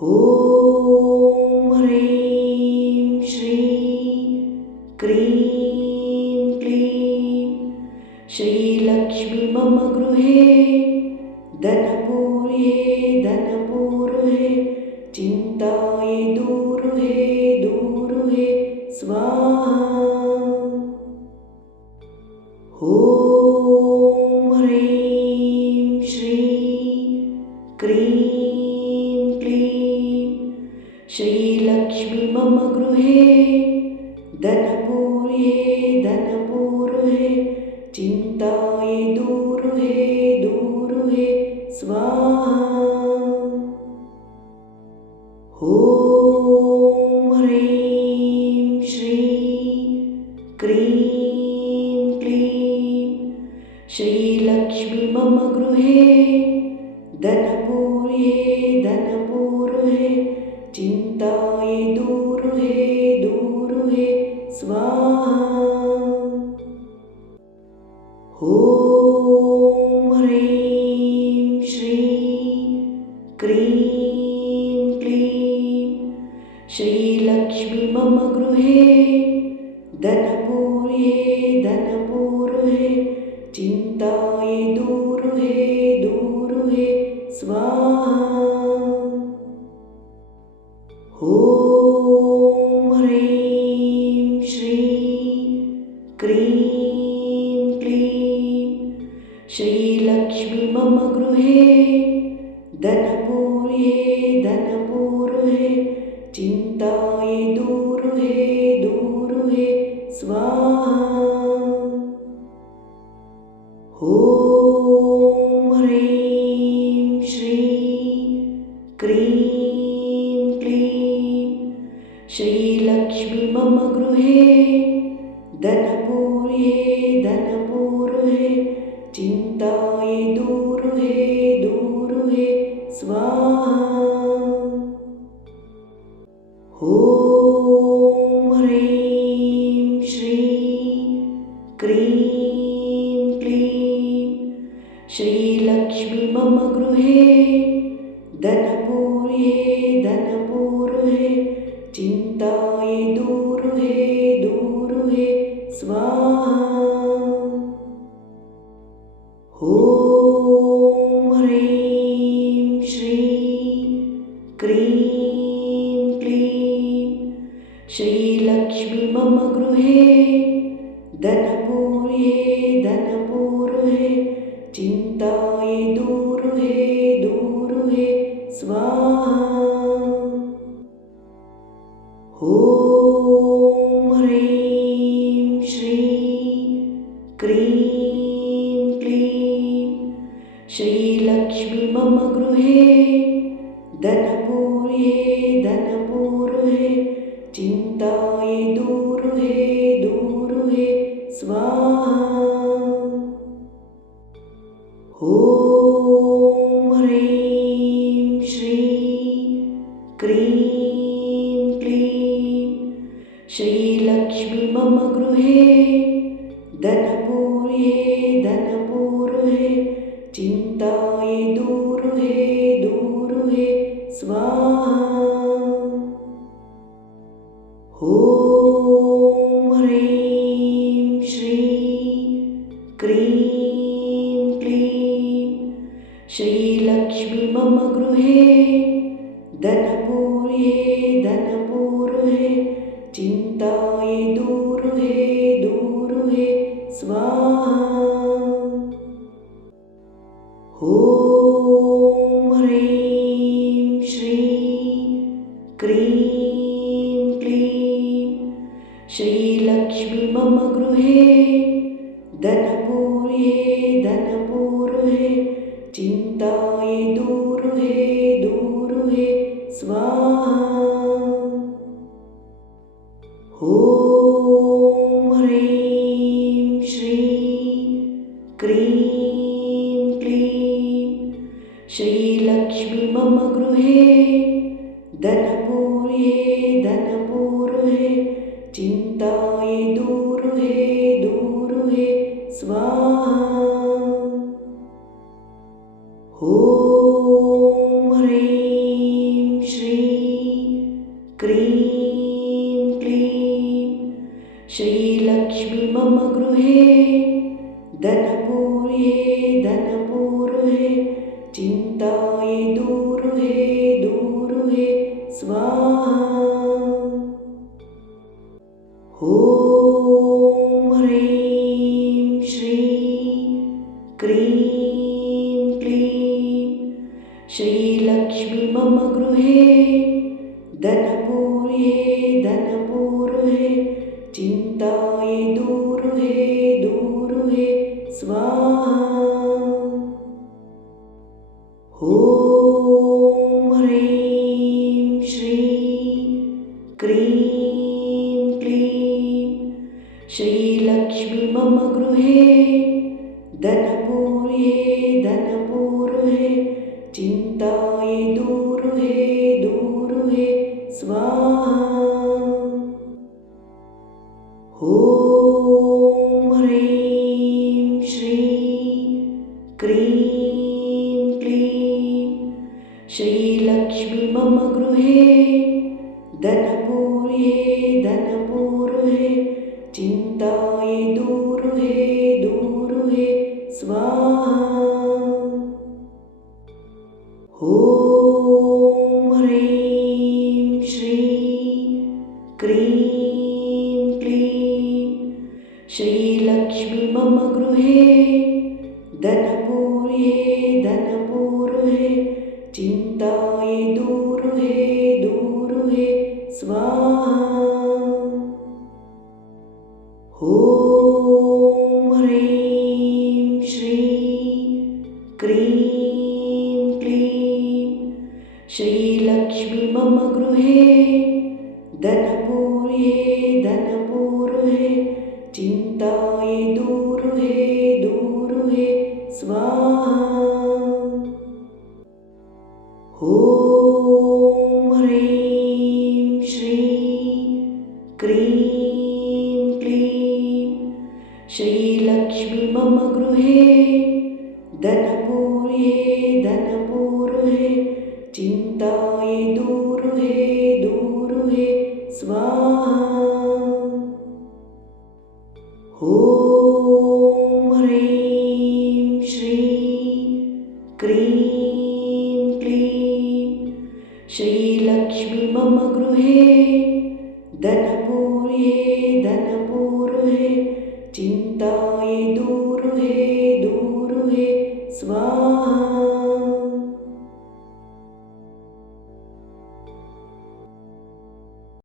ॐ ह्रीं श्रीं क्रीं क्लीं श्रीलक्ष्मी मम गृहे धनपूर्ये धनपूर्वे चिन्ताये दूरुहे दूरुहे स्वाहा। ॐ ह्रीं श्रीं क्रीं श्रीलक्ष्मी मम गृहे धनपूर्ये धनपूर्वे चिन्ताये दूरुहे दूरुहे स्वाहा। ॐ ह्रीं श्रीं क्रीं क्लीं श्रीलक्ष्मी मम गृहे धनपूर्ये धनपूर्वे चिन्ताये दूरुहे दूरुहे स्वाहा। ॐ ह्रीं श्रीं क्रीं क्लीं श्रीलक्ष्मी मम गृहे धनपूर्ये धनपूर्वे चिन्ताये दूरुहे दूरुहे स्वाहा। ॐ ह्रीं श्रीं क्रीं क्लीं श्रीलक्ष्मी मम गृहे धनपूर्ये धनपूर्वे चिन्ताये दूरुहे दूरुहे स्वाहा। ॐ ह्रीं श्रीं क्रीं क्लीं श्रीलक्ष्मी मम गृहे धनपूर्ये धनपूर्वे चिन्ताये दूरुहे दूरुहे स्वाहा। ॐ ह्रीं श्रीं क्रीं क्लीं श्रीलक्ष्मी मम गृहे धनपूर्ये धनपूर्वे चिन्ताये दूरुहे दूरुहे स्वाहा। ॐ ह्रीं श्रीं क्रीं क्लीं श्रीलक्ष्मी मम गृहे धनपूर्ये धनपूर्वे चिन्ताये दूरुहे दूरुहे स्वाहा। ॐ ह्रीं श्रीं क्रीं क्लीं श्रीलक्ष्मी मम गृहे धनपूर्ये धनपूर्वे चिन्ताये दूरुहे दूरुहे स्वाहा। ॐ ह्रीं श्रीं क्रीं क्लीं श्रीलक्ष्मी मम गृहे धनपूर्ये धनपूर्वे चिन्ताये दूरुहे दूरुहे स्वाहा। ॐ ह्रीं श्रीं क्रीं क्लीं श्रीलक्ष्मी मम गृहे धनपूर्ये धनपूर्वे चिन्ताये दूरुहे दूरुहे स्वाहा। ॐ ह्रीं श्रीं क्रीं क्लीं श्रीलक्ष्मी मम गृहे धनपूर्ये धनपूर्वे चिन्ताये दूरुहे दूरुहे स्वाहा। ॐ ह्रीं श्रीं क्रीं क्लीं श्रीलक्ष्मी मम गृहे धनपूर्ये धनपूर्वे चिन्ताये दूरुहे दूरुहे स्वाहा। ॐ ह्रीं श्रीं मम गृहे धनपूर्ये धनपूरुहे चिन्ताये दूरुहे दूरुहे स्वाहा। ॐ ह्रीं श्रीं क्रीं क्लीं श्रीलक्ष्मी मम गृहे धनपूर्ये धनपूरुहे चिन्ताये दूरुहे दूरुहे स्वाहा। ॐ ह्रीं श्रीं क्रीं क्लीं श्रीलक्ष्मी मम गृहे धनपूर्ये धनपूरुहे चिन्ताये दूरुहे दूरुहे स्वाहा। ॐ ह्रीं श्रीं क्रीं क्लीं श्रीलक्ष्मी मम गृहे धनपूर्ये धनपूरुहे चिन्ताये दूरुहे दूरुहे स्वाहा। ॐ ह्रीं श्रीं क्रीं क्लीं श्रीलक्ष्मी मम गृहे धनपूर्ये धनपूरुहे चिन्ताये दूरुहे दूरुहे स्वाहा। ॐ ह्रीं श्रीं क्रीं क्लीं श्रीलक्ष्मी मम गृहे धनपूर्ये धनपूरुहे चिन्ताये दूरुहे दूरुहे स्वाहा। ॐ ह्रीं श्रीं क्रीं क्लीं श्रीलक्ष्मी मम गृहे धनपूर्ये धनपूरुहे चिन्ताये दूरुहे दूरुहे स्वाहा। ॐ ह्रीं श्रीं क्रीं क्लीं श्रीलक्ष्मी मम गृहे धनपूर्ये